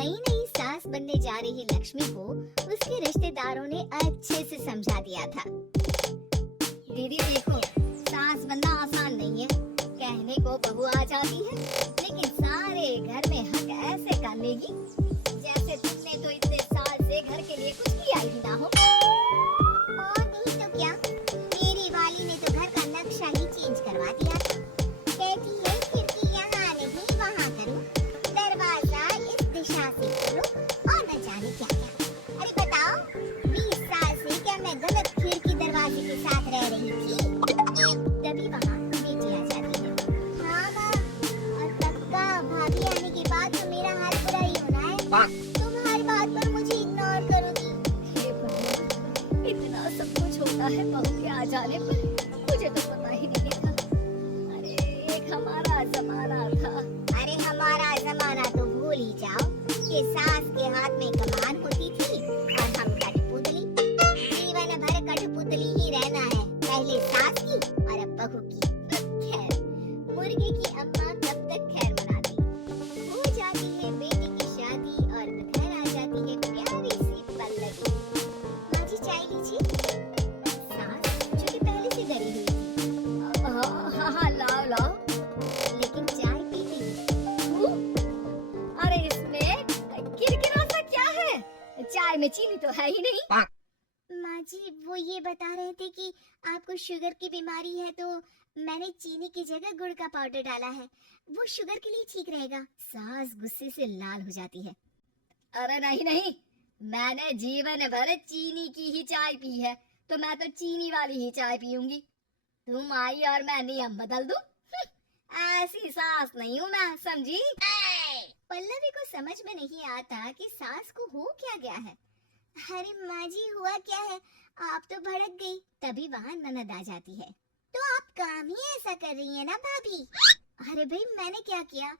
नई नई सास बनने जा रही लक्ष्मी को उसके रिश्तेदारों ने अच्छे से समझा दिया था। दीदी देखो, सास बनना आसान नहीं है। कहने को बहू आ जाती है, लेकिन सारे घर में हक ऐसे कर लेगी जैसे तुमने तो इतने साल से घर के लिए कुछ किया ही ना हो। और नहीं तो क्या, मेरी वाली ने तो घर का नक्शा ही चेंज करवा दिया था। कहती है खिड़की यहाँ नहीं वहाँ करो, दरवाजा इस दिशा से खोलो और न जाने क्या क्या। अरे बताओ, 20 साल से क्या मैं गलत खिड़की दरवाजे के साथ रह रही थी? तभी वहाँ बेटी आ जाती है। हाँ माँ, और पक्का भाभी आने के बाद तो मेरा हाल बुरा ही होना है। तुम हर बात पर मुझे इग्नोर करोगी। हे भगवान, इतना सब कुछ होता है बहू के आ जाने पर, मुझे तो पता ही नहीं था। अरे एक हमारा जमाना था। अरे हमारा जमाना तो भूल ही जाओ कि सास के हाथ में कमान होती थी और हम कठपुतली। जीवन भर कठपुतली ही रहना है, पहले सास की और अब बहू की। खैर, मुर्गे की अम्मा कब तक खैर मनाती। हो जाती है बेटी की शादी और घर आ जाती है प्यारी सी पल्लवी। माँ जी चाय लीजिए। सास जो कि पहले से डरी हुई थी। हाँ लाओ लाओ। लेकिन चाय पीती अरे इसमें किरकिरा सा क्या है? चाय में चीनी तो है ही नहीं। माँ जी वो ये बता रहे थे कि आपको शुगर की बीमारी है, तो मैंने चीनी की जगह गुड़ का पाउडर डाला है, वो शुगर के लिए ठीक रहेगा। सास गुस्से से लाल हो जाती है। अरे नहीं नहीं, मैंने जीवन भर चीनी की ही चाय पी है, तो मैं तो चीनी वाली ही चाय पीऊंगी। तुम आई और मैं नियम बदल दूं? ऐसी सास नहीं हूँ मैं, समझी? पल्लवी को समझ में नहीं आता कि सास को हो क्या गया है। अरे माँ जी हुआ क्या है, आप तो भड़क गई। तभी वहाँ ननद आ जाती है। तो आप काम ही ऐसा कर रही है ना भाभी? अरे भाई मैंने क्या किया?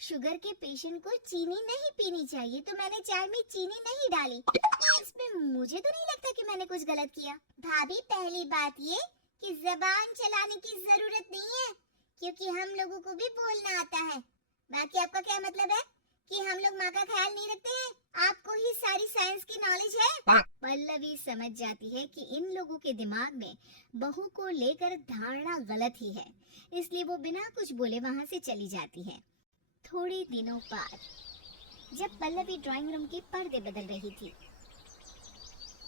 शुगर के पेशेंट को चीनी नहीं पीनी चाहिए, तो मैंने चाय में चीनी नहीं डाली। इसमें मुझे तो नहीं लगता कि मैंने कुछ गलत किया। भाभी पहली बात ये कि जबान चलाने की जरूरत नहीं है, क्योंकि हम लोगों को भी बोलना आता है। बाकी आपका क्या मतलब है कि हम लोग माँ का ख्याल नहीं रखते हैं? आपको ही सारी साइंस की नॉलेज है। पल्लवी समझ जाती है कि इन लोगों के दिमाग में बहू को लेकर धारणा गलत ही है, इसलिए वो बिना कुछ बोले वहाँ से चली जाती है। थोड़े दिनों बाद जब पल्लवी ड्राइंग रूम के पर्दे बदल रही थी,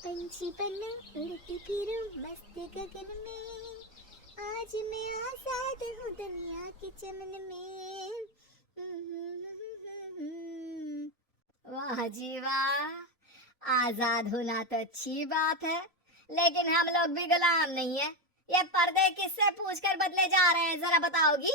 पंछी बनना उड़ती फिरूं मस्त गगन में, आज मैं आजाद हूँ दुनिया के चमन में। वाह जी वाह, आजाद होना तो अच्छी बात है, लेकिन हम लोग भी गुलाम नहीं है। ये पर्दे किससे पूछकर बदले जा रहे हैं, जरा बताओगी?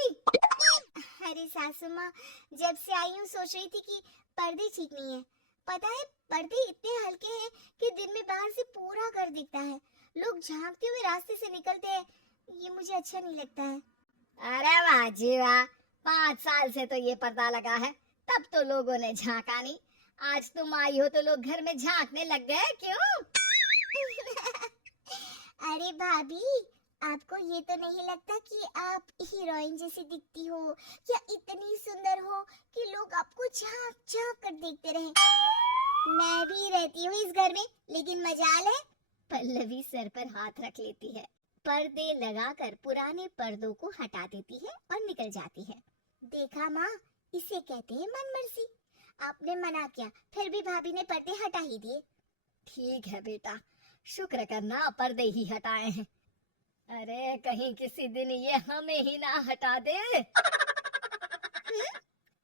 अरे सासू माँ, जब से आई हूँ सोच रही थी कि पर्दे ठीक नहीं है। पता है पर्दे इतने हल्के हैं कि दिन में बाहर से पूरा घर दिखता है। लोग झांकते हुए रास्ते से निकलते हैं, ये मुझे अच्छा नहीं लगता है। अरे वाह जी वाह, 5 साल से तो ये पर्दा लगा है, तब तो लोगों ने झांका नहीं। आज तुम आई हो तो लोग घर में झांकने लग गए, क्यों? अरे भाभी, आपको ये तो नहीं लगता कि आप हीरोइन जैसी दिखती हो, या इतनी सुंदर हो कि लोग आपको झांक झांक कर देखते रहे? मैं भी रहती हूँ इस घर में, लेकिन मजाल है। पल्लवी सर पर हाथ रख लेती है, पर्दे लगाकर पुराने पर्दों को हटा देती है और निकल जाती है। देखा माँ, इसे कहते हैं मनमर्जी। आपने मना किया, फिर भी भाभी ने पर्दे हटा ही दिए। ठीक है बेटा, शुक्र करना पर्दे ही हटाए हैं। अरे कहीं किसी दिन ये हमें ही ना हटा दे।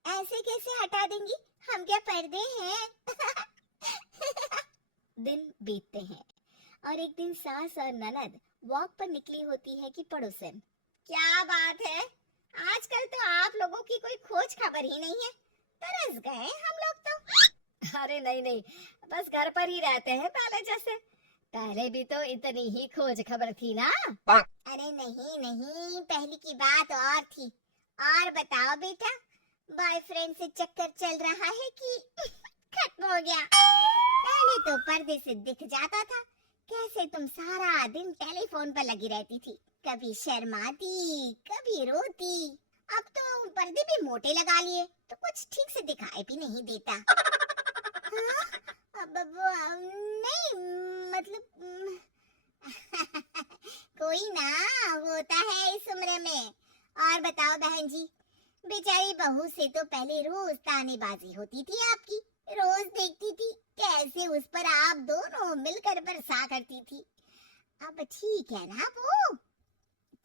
ऐसे कैसे हटा देंगी, हम क्या पर्दे हैं? दिन बीतते हैं और एक दिन सास और ननद वॉक पर निकली होती है कि पड़ोसन। क्या बात है, आजकल तो आप लोगों की कोई खोज खबर ही नहीं है, तरस गए हम लोग तो। अरे नहीं नहीं, बस घर पर ही रहते हैं पहले जैसे। पहले भी तो इतनी ही खोज खबर थी ना। अरे नहीं नहीं, पहले की बात और थी। और बताओ बेटा, बॉयफ्रेंड से चक्कर चल रहा है कि खत्म हो गया? पहले तो पर्दे से दिख जाता था कैसे तुम सारा दिन टेलीफोन पर लगी रहती थी, कभी शर्माती कभी रोती। अब तो पर्दे भी मोटे लगा लिए तो कुछ ठीक से दिखाई भी नहीं देता। होता है इस उम्र में। और बताओ बहन जी, बेचारी बहू से तो पहले रोज तानेबाजी होती थी आपकी, रोज देखती थी कैसे उस पर आप दोनों मिलकर बरसा करती थी। अब ठीक है ना वो?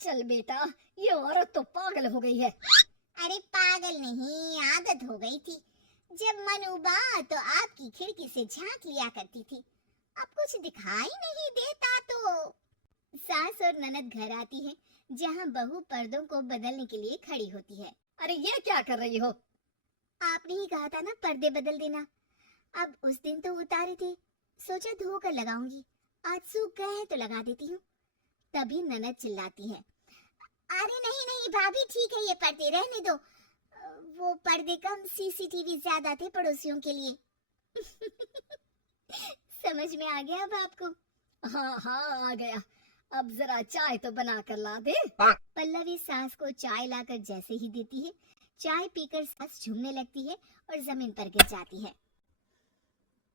चल बेटा, ये औरत तो पागल हो गई है। अरे पागल नहीं, आदत हो गई थी। जब मन उबा तो आपकी खिड़की से झांक लिया करती थी। अब कुछ दिखाई नहीं देता तो। सास और ननद घर आती है, जहाँ बहू पर्दों को बदलने के लिए खड़ी होती है। अरे ये क्या कर रही हो? आपने ही कहा था ना पर्दे बदल देना। अब उस दिन तो उतारे थे, सोचा धोकर लगाऊंगी, आज सूख गए हैं तो लगा देती हूँ। तभी ननद चिल्लाती है, अरे नहीं नहीं भाभी, ठीक है ये पर्दे रहने दो। वो पर्दे कम, सीसीटीवी ज्यादा थे पड़ोसियों के लिए। समझ में आ गया अब आपको? हाँ हाँ आ गया। अब जरा चाय तो बना कर ला दे। पल्लवी सास को चाय लाकर जैसे ही देती है, चाय पीकर सास झूमने लगती है और जमीन पर गिर जाती है।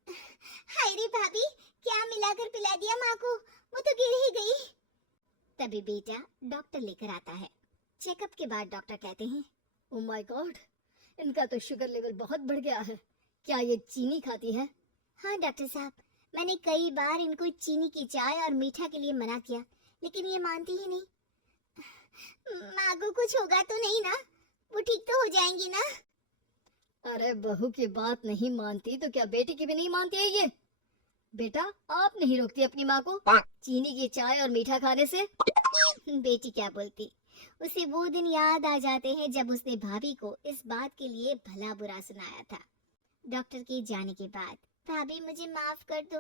हाय रे भाभी, क्या मिलाकर पिला दिया माँ को, वो तो गिर ही गई। तभी बेटा डॉक्टर लेकर आता है। चेकअप के बाद डॉक्टर कहते हैं, ओ माय गॉड, इनका तो शुगर लेवल बहुत बढ़ गया है। क्या ये चीनी खाती है? हाँ डॉक्टर साहब, मैंने कई बार इनको चीनी की चाय और मीठा के लिए मना किया, लेकिन ये मानती ही नहीं। माँ को कुछ होगा तो नहीं ना? वो ठीक तो हो जाएंगी ना? अरे बहू की बात नहीं मानती तो क्या बेटी की भी नहीं मानती है ये? बेटा, आप नहीं रोकती अपनी माँ को चीनी की चाय और मीठा खाने से? बेटी क्या बोलती, उसे वो दिन याद आ जाते हैं जब उसने भाभी को इस बात के लिए भला बुरा सुनाया था। डॉक्टर के जाने के बाद, भाभी मुझे माफ कर दो,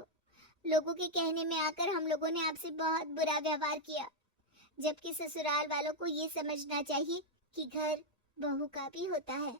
लोगों के कहने में आकर हम लोगों ने आपसे बहुत बुरा व्यवहार किया, जबकि ससुराल वालों को ये समझना चाहिए कि घर बहू का भी होता है।